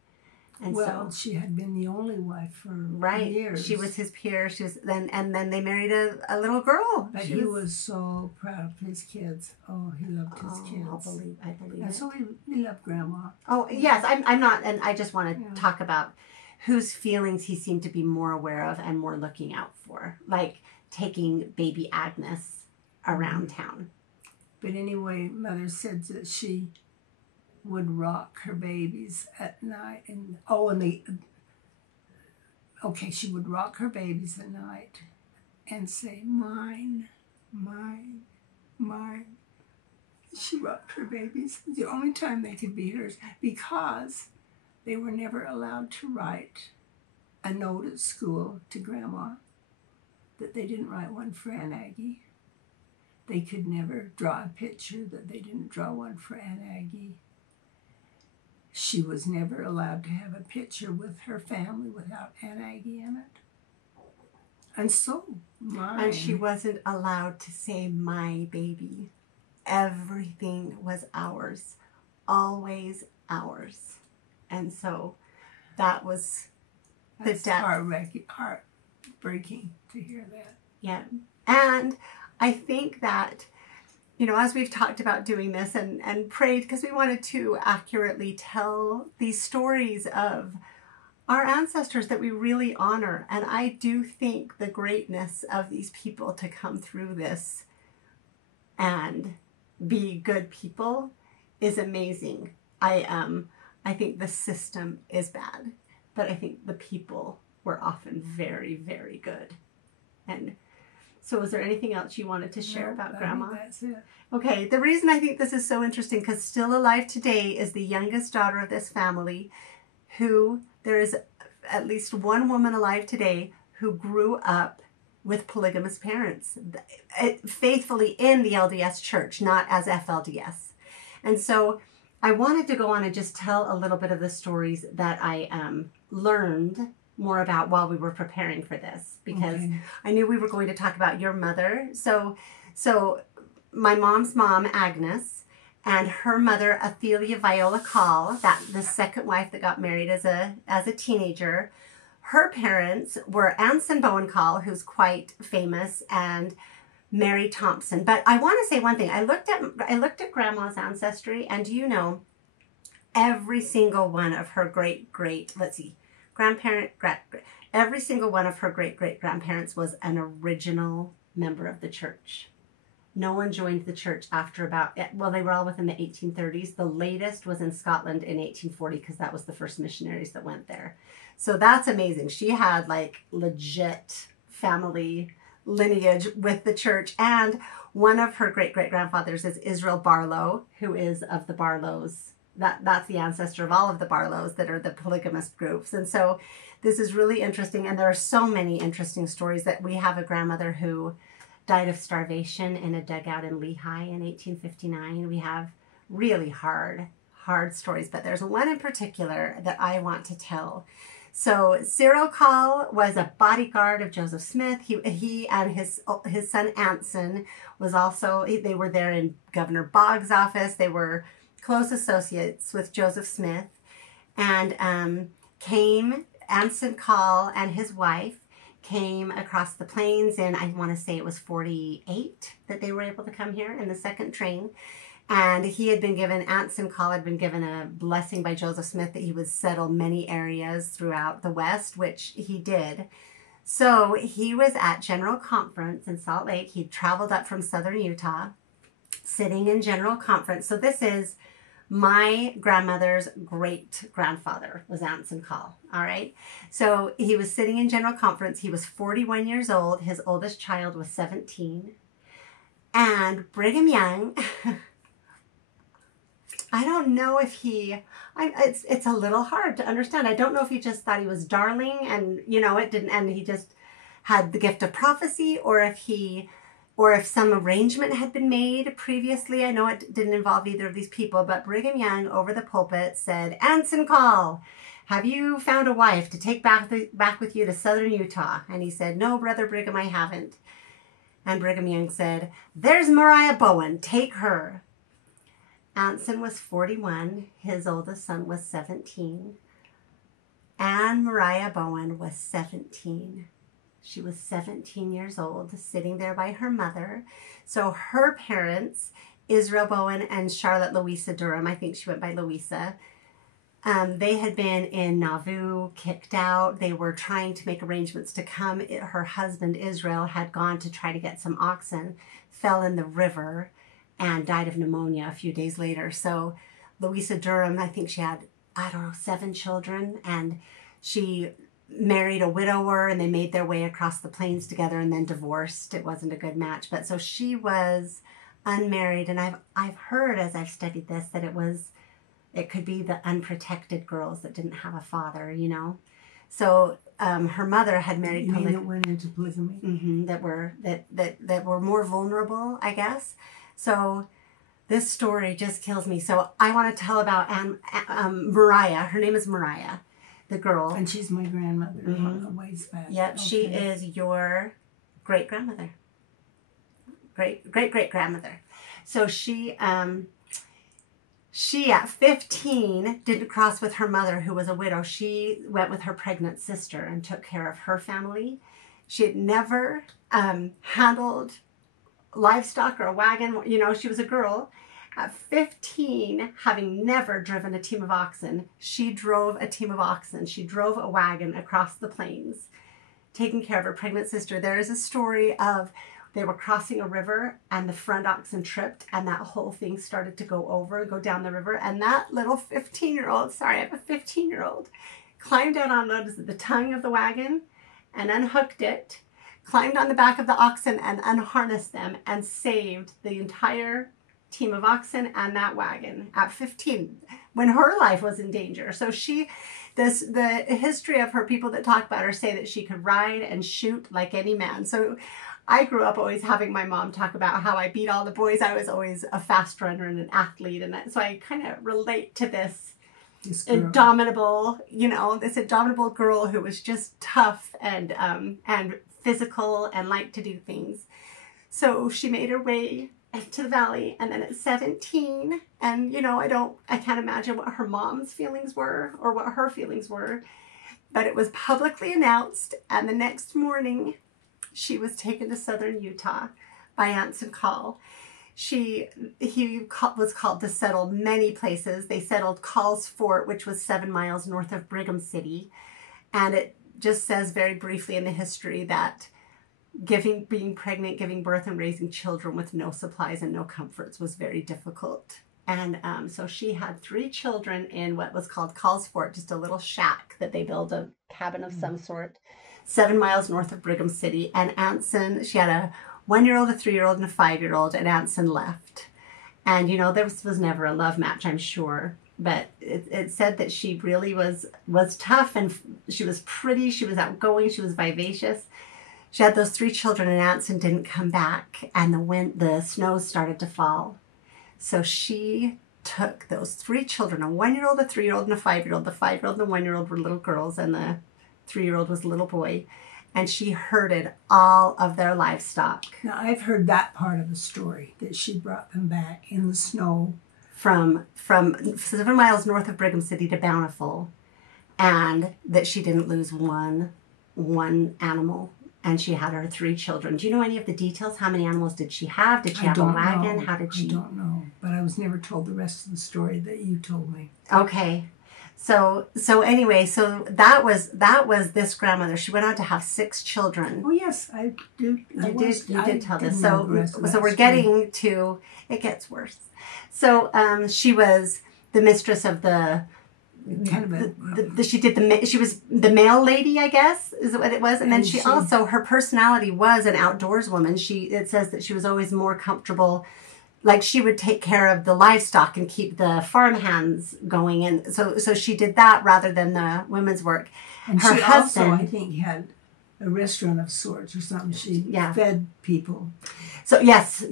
And she had been the only wife for years. She was his peer. She was then they married a little girl. But he was so proud of his kids. Oh, he loved his kids. I believe. And so he loved Grandma. Oh yes, I'm not, and I just want to talk about whose feelings he seemed to be more aware of and more looking out for, like taking baby Agnes around town. But anyway, Mother said that she would rock her babies at night, she would rock her babies at night and say, "Mine, mine, mine." She rocked her babies. The only time they could be hers, because they were never allowed to write a note at school to Grandma, that they didn't write one for Aunt Aggie. They could never draw a picture that they didn't draw one for Aunt Aggie. She was never allowed to have a picture with her family without Aunt Aggie in it. And so, mine. And she wasn't allowed to say "my baby." Everything was ours. Always ours. And so, that was the depth. Heartbreaking to hear that. Yeah. And I think that, as we've talked about doing this and prayed, because we wanted to accurately tell these stories of our ancestors that we really honor. And I do think the greatness of these people to come through this and be good people is amazing. I think the system is bad, but I think the people were often very, very good. And so was there anything else you wanted to share about Grandma? That's it. Okay, the reason I think this is so interesting, because still alive today is the youngest daughter of this family, who there is at least one woman alive today who grew up with polygamous parents, faithfully in the LDS church, not as FLDS. And so I wanted to go on and just tell a little bit of the stories that I learned more about while we were preparing for this, because I knew we were going to talk about your mother. So my mom's mom, Agnes, and her mother, Ophelia Viola Call, that the second wife that got married as a teenager. Her parents were Ann Bowen Call, who's quite famous, and Mary Thompson. But I want to say one thing. I looked at Grandma's ancestry, and do you know, every single one of her every single one of her great-great-grandparents was an original member of the church. No one joined the church after about, well, they were all within the 1830s. The latest was in Scotland in 1840 because that was the first missionaries that went there. So that's amazing. She had like legit family lineage with the church. And one of her great-great-grandfathers is Israel Barlow, who is of the Barlows. That's the ancestor of all of the Barlows that are the polygamist groups. And so this is really interesting. And there are so many interesting stories that we have a grandmother who died of starvation in a dugout in Lehigh in 1859. We have really hard stories, but there's one in particular that I want to tell. So Cyril Call was a bodyguard of Joseph Smith. He and his son Anson was also, they were there in Governor Boggs' office. They were close associates with Joseph Smith. And Anson Call and his wife came across the plains in, I want to say it was 48 that they were able to come here in the second train. And Anson Call had been given a blessing by Joseph Smith that he would settle many areas throughout the West, which he did. So he was at General Conference in Salt Lake. He traveled up from southern Utah, sitting in General Conference. So this is my grandmother's great-grandfather was Anson Call, all right? So he was sitting in General Conference. He was 41 years old. His oldest child was 17. And Brigham Young... I don't know if it's a little hard to understand. I don't know if he just thought he was darling and, and he just had the gift of prophecy, or if some arrangement had been made previously. I know it didn't involve either of these people, but Brigham Young over the pulpit said, "Anson Call, have you found a wife to take back with you to southern Utah?" And he said, "No, Brother Brigham, I haven't." And Brigham Young said, "There's Mariah Bowen, take her." Anson was 41. His oldest son was 17. Ann Mariah Bowen was 17. She was 17 years old, sitting there by her mother. So her parents, Israel Bowen and Charlotte Louisa Durham, I think she went by Louisa, they had been in Nauvoo, kicked out. They were trying to make arrangements to come. Her husband, Israel, had gone to try to get some oxen, fell in the river, and died of pneumonia a few days later. So Louisa Durham, I think she had, 7 children, and she married a widower, and they made their way across the plains together and then divorced. It wasn't a good match. But so she was unmarried, and I've heard as I've studied this that it could be the unprotected girls that didn't have a father, So her mother had married that went into polygamy. Mm-hmm, that were more vulnerable, I guess. So this story just kills me. So I want to tell about Mariah. Her name is Mariah, the girl. And she's my grandmother on the ways back. Yep, okay. She is your great-great-grandmother. So she at 15 didn't cross with her mother, who was a widow. She went with her pregnant sister and took care of her family. She had never handled livestock or a wagon. She was a girl. At 15, having never driven a team of oxen, she drove a team of oxen. She drove a wagon across the plains, taking care of her pregnant sister. There is a story of they were crossing a river and the front oxen tripped, and that whole thing started to go down the river. And that little 15-year-old, I have a 15-year-old, climbed down on the tongue of the wagon and unhooked it, climbed on the back of the oxen and unharnessed them, and saved the entire team of oxen and that wagon at 15 when her life was in danger. So the history of her, people that talk about her say that she could ride and shoot like any man. So I grew up always having my mom talk about how I beat all the boys. I was always a fast runner and an athlete, and so I kind of relate to this indomitable, this indomitable girl who was just tough and physical and liked to do things. So she made her way to the valley, and then at 17, and I can't imagine what her mom's feelings were or what her feelings were, but it was publicly announced, and the next morning she was taken to southern Utah by Anson Call. He was called to settle many places. They settled Call's Fort, which was 7 miles north of Brigham City, and it just says very briefly in the history that being pregnant, giving birth, and raising children with no supplies and no comforts was very difficult. And so she had 3 children in what was called Call's Fort, just a little shack that they built, a cabin of some sort, 7 miles north of Brigham City. And Anson, she had a 1-year-old, a 3-year-old, and a 5-year-old, and Anson left. And, you know, there was never a love match, I'm sure. But it said that she really was tough, and she was pretty, she was outgoing, she was vivacious. She had those 3 children, and Anson didn't come back, and the snow started to fall. So she took those 3 children, a 1-year-old, a 3-year-old, and a 5-year-old. The 5-year-old and the 1-year-old were little girls, and the 3-year-old was a little boy. And she herded all of their livestock. Now, I've heard that part of the story, that she brought them back in the snow. From 7 miles north of Brigham City to Bountiful, and that she didn't lose one animal. And she had her 3 children. Do you know any of the details? How many animals did she have? Did she have a wagon? How did she? I don't know, but I was never told the rest of the story that you told me. Okay. So anyway, so that was this grandmother. She went on to have 6 children. Oh yes, I do. You did tell this. So we're getting to, it gets worse. So she was the mistress of she was the mail lady, I guess, is what it was. And then she also, her personality was an outdoors woman. It says that she was always more comfortable. Like, she would take care of the livestock and keep the farm hands going. And so she did that rather than the women's work. And her husband also, I think, had a restaurant of sorts or something. She fed people. So yes,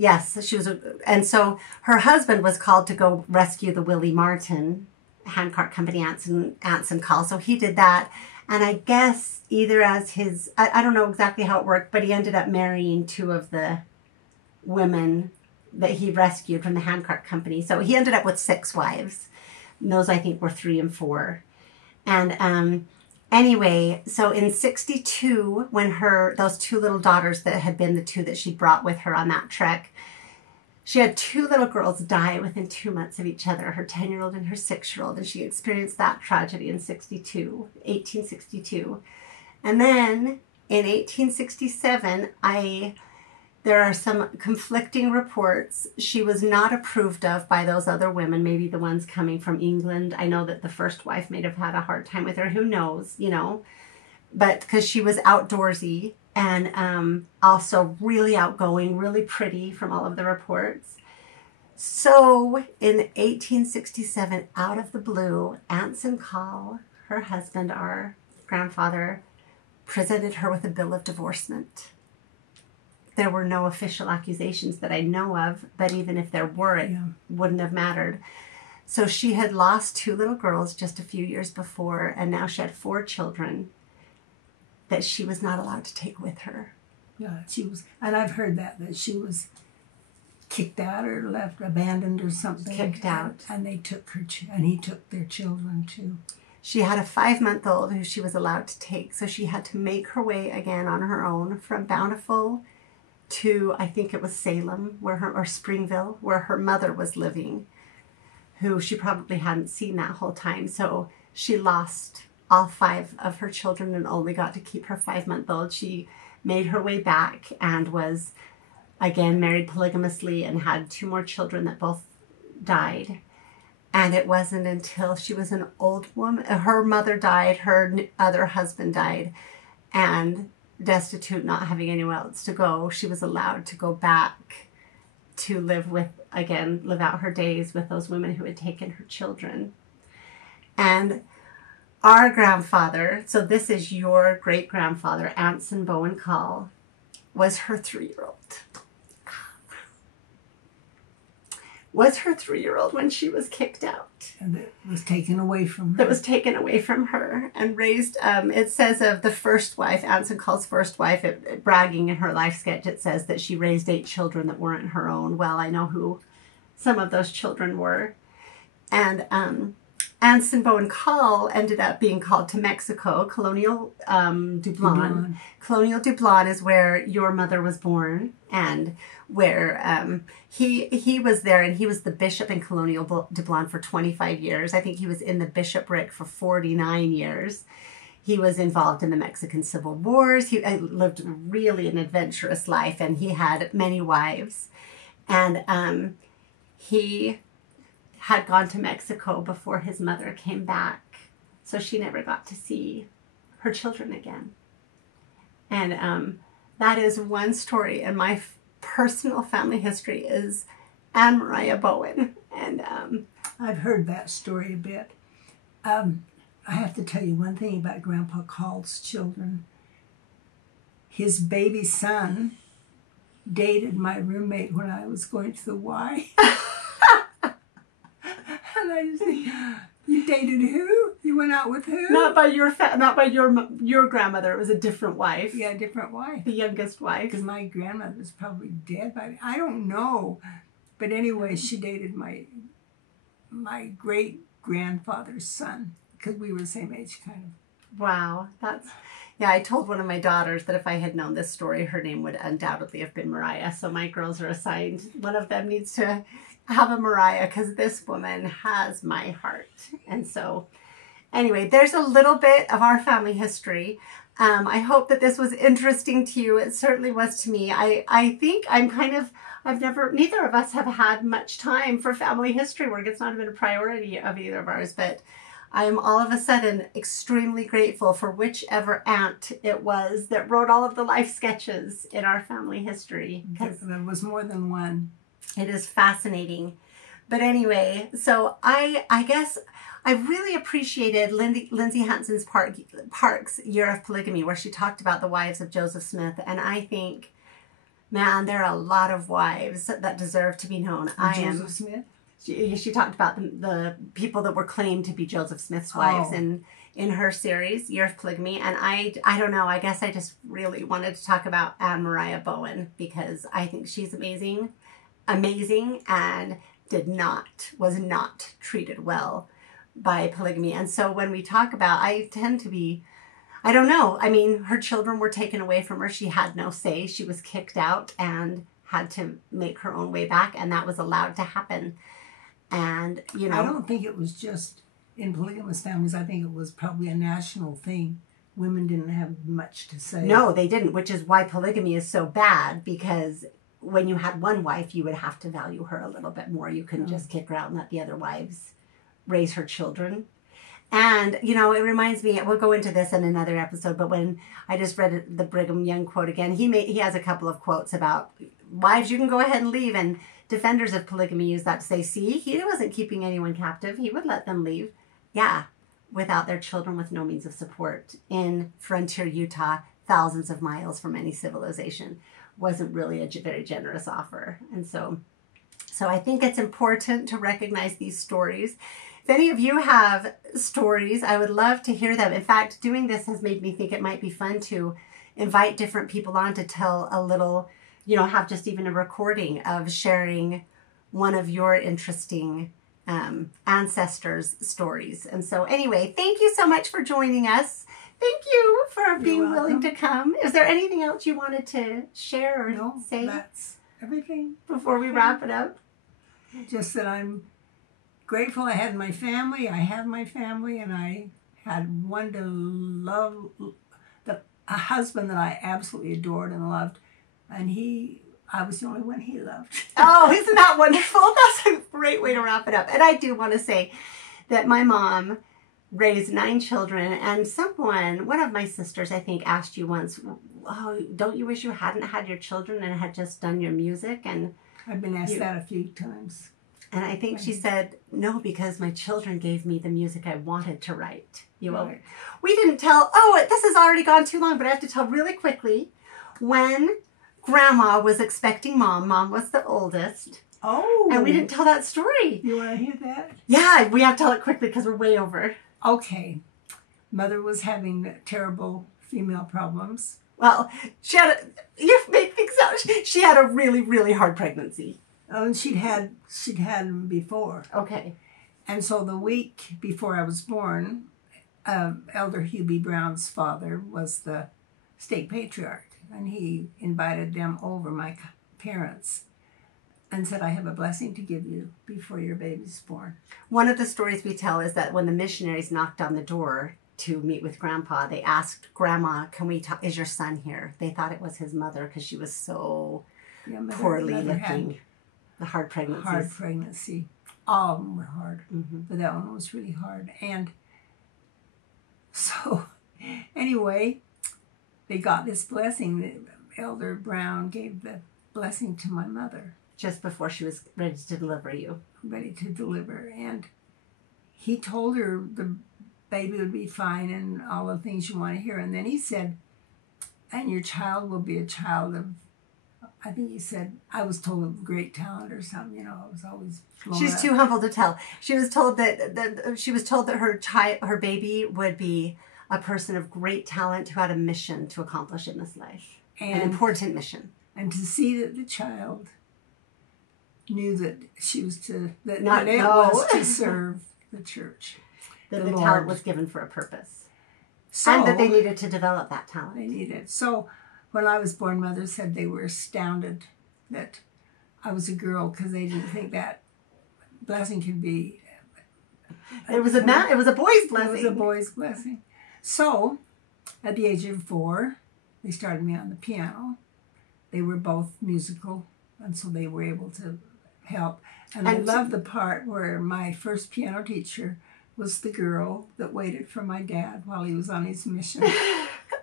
she was. And so her husband was called to go rescue the Willie Martin handcart company, Anson Call. So he did that. And I guess either as his, I don't know exactly how it worked, but he ended up marrying 2 of the women that he rescued from the handcart company. So he ended up with 6 wives. And those, I think, were 3 and 4. And anyway, so in 1962, when those 2 little daughters that had been the 2 that she brought with her on that trek, she had 2 little girls die within 2 months of each other, her 10-year-old and her 6-year-old. And she experienced that tragedy in 1862. And then in 1867, there are some conflicting reports. She was not approved of by those other women, maybe the ones coming from England. I know that the first wife may have had a hard time with her. Who knows, you know? But because she was outdoorsy and also really outgoing, really pretty from all of the reports. So in 1867, out of the blue, Anson Call, her husband, our grandfather, presented her with a bill of divorcement. There were no official accusations that I know of, but even if there were, it wouldn't have mattered. So she had lost 2 little girls just a few years before, and now she had 4 children that she was not allowed to take with her. Yeah, she was, and I've heard that she was kicked out or left, abandoned or something. Kicked out. And they took her, and he took their children too. She had a 5-month-old who she was allowed to take, so she had to make her way again on her own from Bountiful to, I think it was Salem, or Springville, where her mother was living, who she probably hadn't seen that whole time. So she lost all 5 of her children and only got to keep her 5-month-old. She made her way back and was, again, married polygamously and had 2 more children that both died. And it wasn't until she was an old woman, her mother died, her other husband died, and destitute, not having anywhere else to go, she was allowed to go back to live out her days with those women who had taken her children. And our grandfather, so this is your great-grandfather, Anson Bowen Call, was her 3-year-old. Was her 3-year-old when she was kicked out. And it was taken away from her. That was taken away from her and raised, it says of the first wife, Anson Call's first wife, bragging in her life sketch, it says that she raised 8 children that weren't her own. Well, I know who some of those children were. And Anson Bowen Call ended up being called to Mexico, Colonial Dublon. Colonial Dublon is where your mother was born, and where he was there, and he was the bishop in Colonial Dublon for 25 years. I think he was in the bishopric for 49 years. he was involved in the Mexican Civil Wars. He lived really an adventurous life, and he had many wives. And he had gone to Mexico before his mother came back, so she never got to see her children again. And that is one story in my personal family history, is Ann Mariah Bowen. And I've heard that story a bit. I have to tell you one thing about Grandpa Call's children. His baby son dated my roommate when I was going to the Y. And I just think, you dated who? You went out with who? Not by your grandmother. It was a different wife. Yeah, a different wife. The youngest wife. Because my grandmother's probably dead by then. I don't know. But anyway, she dated my great grandfather's son, because we were the same age, kind of. Wow, yeah, I told one of my daughters that if I had known this story, her name would undoubtedly have been Mariah. So my girls are assigned. One of them needs to have a Mariah, because this woman has my heart. And so anyway, there's a little bit of our family history. I hope that this was interesting to you. It certainly was to me. I think neither of us have had much time for family history work. It's not been a priority of either of ours, but I'm all of a sudden extremely grateful for whichever aunt it was that wrote all of the life sketches in our family history. There was more than one. It is fascinating. But anyway, so I guess I really appreciated Lindsay Hanson's Park's Year of Polygamy, where she talked about the wives of Joseph Smith. And I think, man, there are a lot of wives that deserve to be known. Joseph Smith? She talked about the people that were claimed to be Joseph Smith's wives in her series, Year of Polygamy. And I don't know, I guess I just really wanted to talk about Ann Mariah Bowen, because I think she's amazing, and was not treated well by polygamy. And so when we talk about, I tend to be, I don't know, I mean, her children were taken away from her. She had no say. She was kicked out and had to make her own way back, and that was allowed to happen. And, you know, I don't think it was just in polygamous families. I think it was probably a national thing. Women didn't have much to say. No, they didn't, which is why polygamy is so bad, because when you had one wife, you would have to value her a little bit more. You couldn't just kick her out and let the other wives raise her children. And, you know, it reminds me, we'll go into this in another episode, but when I just read the Brigham Young quote again, he has a couple of quotes about wives, you can go ahead and leave. And defenders of polygamy use that to say, see, he wasn't keeping anyone captive. He would let them leave. Yeah, without their children, with no means of support in frontier Utah, thousands of miles from any civilization. Wasn't really a very generous offer. And so I think it's important to recognize these stories. If any of you have stories, I would love to hear them. In fact, doing this has made me think it might be fun to invite different people on to tell a little, you know, have just even a recording of sharing one of your interesting ancestors' stories. And so anyway, thank you so much for joining us. Thank you for being willing to come. Is there anything else you wanted to share or say? That's everything. Before we wrap it up? Just that I'm grateful I had my family. I have my family, and I had one to love, a husband that I absolutely adored and loved. And I was the only one he loved. Oh, isn't that wonderful? That's a great way to wrap it up. And I do want to say that my mom raised 9 children, and one of my sisters, I think, asked you once, oh, don't you wish you hadn't had your children and had just done your music? And I've been asked that a few times. And I think she said, no, because my children gave me the music I wanted to write. Right. We didn't tell, this has already gone too long, but I have to tell really quickly. When Grandma was expecting Mom was the oldest. Oh. And we didn't tell that story. You want to hear that? Yeah, we have to tell it quickly because we're way over. Okay. Mother was having terrible female problems. Well, you make things out. She had a really, really hard pregnancy. Oh, and she'd had them before. Okay. And so the week before I was born, Elder Hugh B. Brown's father was the state patriarch, and he invited them over, my parents, and said, I have a blessing to give you before your baby's born. One of the stories we tell is that when the missionaries knocked on the door, to meet with Grandpa, they asked Grandma, "Can we talk? Is your son here?" They thought it was his mother because she was so poorly looking. The hard pregnancies. Hard pregnancy. All of them were hard, but that one was really hard. And so, anyway, they got this blessing. Elder Brown gave the blessing to my mother. Just before she was ready to deliver you. Ready to deliver. And he told her the baby would be fine and all the things you want to hear. And then he said, and your child will be a child of, I think he said, I was told of great talent or something, you know, I was always She's too humble to tell. She was told that her baby would be a person of great talent who had a mission to accomplish in this life. An important mission. And to see that the child knew that she was to, that Not it was to serve the church. That the talent was given for a purpose. So, and that they needed to develop that talent. They needed. So when I was born, Mother said they were astounded that I was a girl because they didn't think that blessing could be. It was a boy's blessing. It was a boy's blessing. So at the age of 4, they started me on the piano. They were both musical, and so they were able to help. And I love the part where my first piano teacher was the girl that waited for my dad while he was on his mission.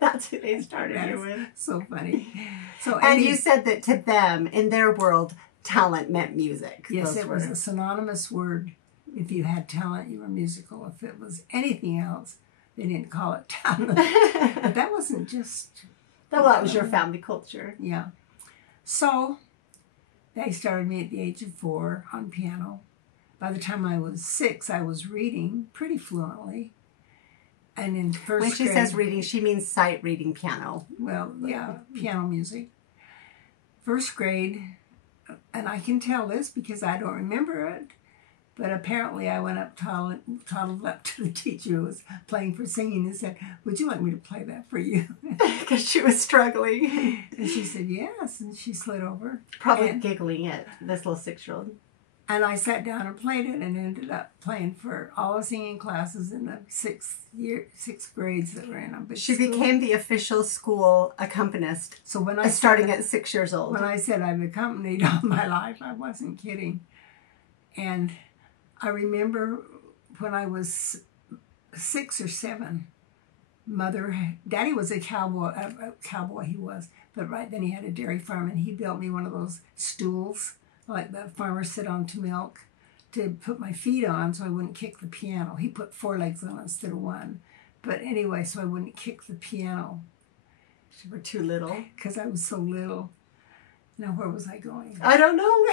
That's who they started you with. So funny. So, and you said that to them, in their world, talent meant music. Yes, it was a synonymous word. If you had talent, you were musical. If it was anything else, they didn't call it talent. But that wasn't just... That was your family culture. Yeah. So they started me at the age of 4 on piano. By the time I was 6, I was reading pretty fluently. And in first grade... When she says reading, she means sight reading piano. Well, yeah, piano music. First grade, and I can tell this because I don't remember it, but apparently I went up, toddled up to the teacher who was playing for singing and said, "Would you like me to play that for you?" Because she was struggling. And she said, "Yes," and she slid over. Probably giggling at this little 6-year-old. And I sat down and played it and ended up playing for all the singing classes in the 6th grades that were in them. But she became the official school accompanist. So when I starting at 6 years old. When I said I've accompanied all my life, I wasn't kidding. And I remember when I was 6 or 7, Daddy was a cowboy he was, but right then he had a dairy farm and he built me one of those stools like the farmers sit on to milk, to put my feet on so I wouldn't kick the piano. He put 4 legs on instead of 1. But anyway, so I wouldn't kick the piano. You were too little. Because I was so little. Now, where was I going? I don't know.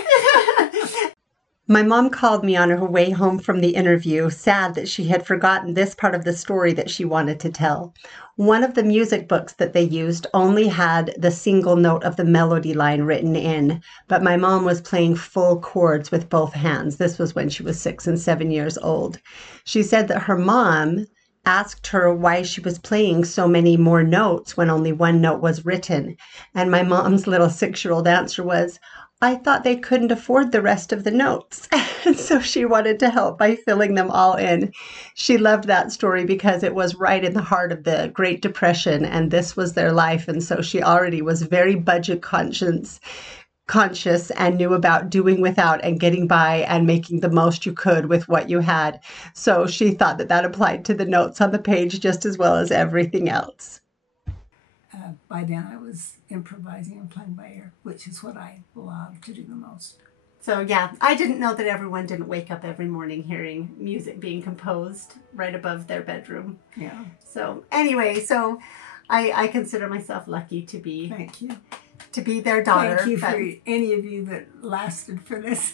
My mom called me on her way home from the interview, sad that she had forgotten this part of the story that she wanted to tell. One of the music books that they used only had the single note of the melody line written in, but my mom was playing full chords with both hands. This was when she was 6 and 7 years old. She said that her mom asked her why she was playing so many more notes when only one note was written. And my mom's little 6-year-old answer was, "I thought they couldn't afford the rest of the notes." And so she wanted to help by filling them all in. She loved that story because it was right in the heart of the Great Depression, and this was their life. And so she already was very budget conscious and knew about doing without and getting by and making the most you could with what you had. So she thought that that applied to the notes on the page just as well as everything else. By then I was improvising and playing by ear, which is what I love to do the most. So yeah, I didn't know that everyone didn't wake up every morning hearing music being composed right above their bedroom. Yeah. So anyway, so I consider myself lucky to be... Thank you. To be their daughter. Thank you for any of you that lasted for this.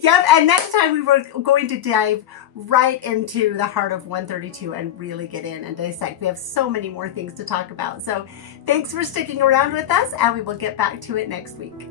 Yep, and next time we were going to dive right into the heart of 132 and really get in and dissect. We have so many more things to talk about. So thanks for sticking around with us, and we will get back to it next week.